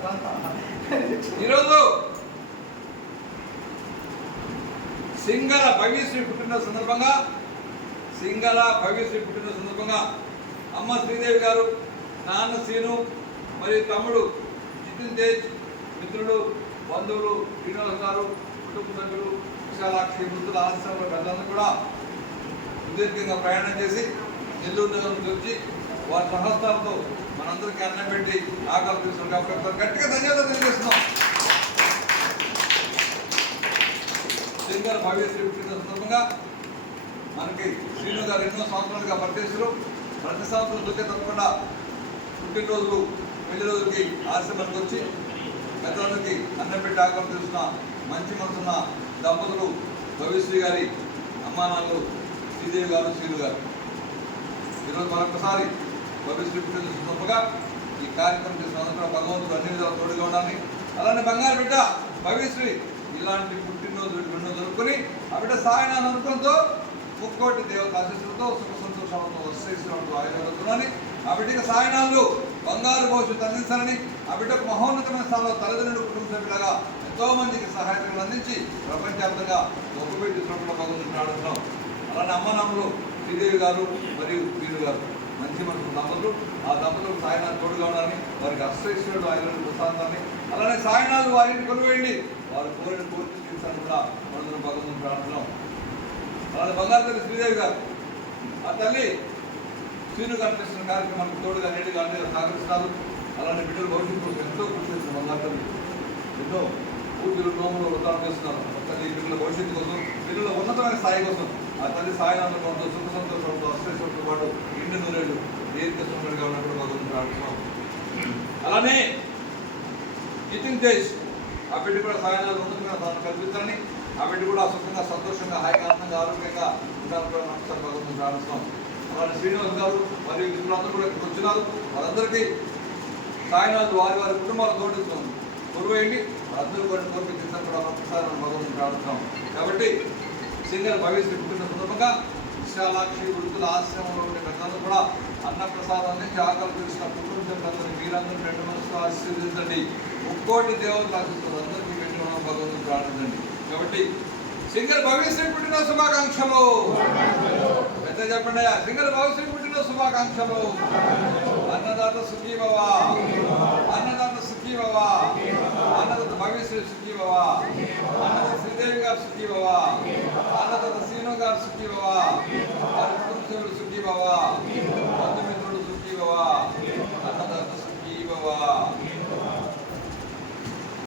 ఈరోజు సింగళ భవ్యశ్రీ పుట్టినరోజు సందర్భంగా అమ్మ శ్రీదేవి గారు, నాన్న శ్రీను మరియు తమ్ముడు జితిన్ తేజ్, మిత్రులు, బంధువులు, శ్రీనివాస్ గారు, కుటుంబ సభ్యులు, విశాలాక్షి, మృతుల ఆశ్రమంలో పెద్దలందరూ కూడా సుదీర్ఘంగా ప్రయాణం చేసి నెల్లూరు నగరం నుంచి వచ్చి వారి సహస్తాలతో మనందరికీ అన్నం పెట్టి ఆకలి తీసుకుని కాబట్టి గట్టిగా ధన్యవాదాలు తెలియజేస్తున్నాం. సింగర్ భవ్యశ్రీ పుట్టినరోజు సందర్భంగా మనకి శ్రీను గారు ఎన్నో సంవత్సరాలుగా పరిచయస్తులు. ప్రతి సంవత్సరం దొరికే తప్పకుండా పుట్టినరోజులు, పెళ్లి రోజులకి ఆశ్రమానికి వచ్చి పెద్దలందరికీ అన్నం పెట్టి ఆకలి తెలుస్తున్న మంచి మనసున్న దంపతులు భవ్యశ్రీ గారి అమ్మానాన్నలు శ్రీదేవి గారు, శ్రీను గారు. ఈరోజు మరొకసారి భవ్యశ్రీ పుట్టినరోజు సందర్భంగా ఈ కార్యక్రమం చేసిన అందరూ భగవంతుడు అన్ని విధాలు తోడుగా ఉండాలని, అలానే బంగారు బిడ్డ భవ్యశ్రీ ఇలాంటి పుట్టినరోజు ఎన్నో జరుపుకొని ఆ బిడ్డ సాయనాన్ని అనుకోవడంతో ముక్కోటి దేవత ఆశీస్సులతో సుఖ సంతోషాలతో వస్తేశ్వరంతో ఆయుర్వేదులని ఆ బిడ్డకి సాయనాలు బంగారు భవిష్యత్తు అందించాలని, ఆ బిడ్డకు మహోన్నతమైన స్థానంలో తల్లిదండ్రులు కుటుంబ సభ్యులుగా ఎంతో మందికి సహాయకులు అందించి ప్రపంచవ్యాప్తంగా గొప్పపెట్టి చోట్ల భగవంతుని ఆడుతున్నాం. అలానే అమ్మనాన్నలు శ్రీదేవి గారు మరియు వీరు గారు మంచి మనసు దంపతులు. ఆ దంపతులకు సాయనాలు తోడుగా ఉండాలని, వారికి అష్టైశ్వరుడు ఆయుర్వేద ప్రసాదాన్ని, అలానే సాయనాలు వారిని కొలువేయండి, వారు కోరిన కోరికలు తీర్చాలని కూడా మనసును భగవంతుని ప్రార్థిస్తున్నాం. అలానే బంగారు తల్లి శ్రీదేవి గారు, ఆ తల్లి శ్రీను గారు చేసిన కార్యక్రమానికి తోడుగా నేడుగా అన్ని సహకరిస్తున్నారు. అలానే బిడ్డల భవిష్యత్తు కోసం ఎంతో కృషి చేసిన బంగారు తల్లి ఎన్నో పూజలు, నోములు, వ్రతాలు చేస్తున్నారు. తల్లి పిల్లల భవిష్యత్తు కోసం, పిల్లల ఉన్నతమైన స్థాయి కోసం ఆ తల్లి సాయనాలతో సుఖ సంతోషంతో అష్టైశ్వరంతో పాటు ఇంటి నూరేళ్ళు దీర్ఘసుమంగా ఉన్నప్పుడు భగవంతుని ప్రార్థిస్తున్నాం. అలానే జితిన్ తేజ్, ఆ బిడ్డ కూడా సాయనాలు ఉన్నతమైన స్థానం కల్పించాలని, ఆ బిడ్డ కూడా సుఖంగా, సంతోషంగా, హాయిగా, ఆనందంగా, ఆరోగ్యంగా ఉండాలని కూడా మనసారి భగవంతుని ప్రార్థిస్తున్నాం. అలానే శ్రీనివాస్ గారు మరియు మిత్రులందరూ కూడా ఇక్కడికి వచ్చినారు. వారందరికీ సాయనాలు వారి వారి కుటుంబాలు తోడుస్తున్నాం కొరువేయండి, అందరూ కూడా కోరిపించాలని కూడా ఒకసారి మనం భగవంతుని ప్రార్థిస్తున్నాం. కాబట్టి సింగర్ భవ్యశ్రీ పుట్టిన సందర్భంగా విశాలాక్షి, వృత్తుల ఆశ్రమంలో ఉండే పెద్దలందరూ కూడా అన్నప్రసాదం నుంచి ఆకలి తీసిన కుటుంబ సభ్యులందరూ మీరందరూ రెండు మనసుతో ఆశీర్వదించండి. ముక్కోటి దేవతలు ఆశిస్తుంది అందరికీ పెట్టి మనం భగవంతుని ప్రార్థించండి. కాబట్టి సింగర్ భవ్యశ్రీ పుట్టిన శుభాకాంక్షలు పెద్ద చెప్పండి. సింగర్ భవ్యశ్రీ పుట్టిన శుభాకాంక్షలు. అన్నదాత సుఖీ భవ, అన్నదాత సుఖీ భవ, అన్నదాత భవ్యశ్రీ సుఖీ భవ, అన్నదాత శ్రీదేవి గారు సుఖీ భవ, అన్నదాత శ్రీను గారు సుఖీ భవ, వారి కుటుంబ సభ్యులు సుఖీ భవ.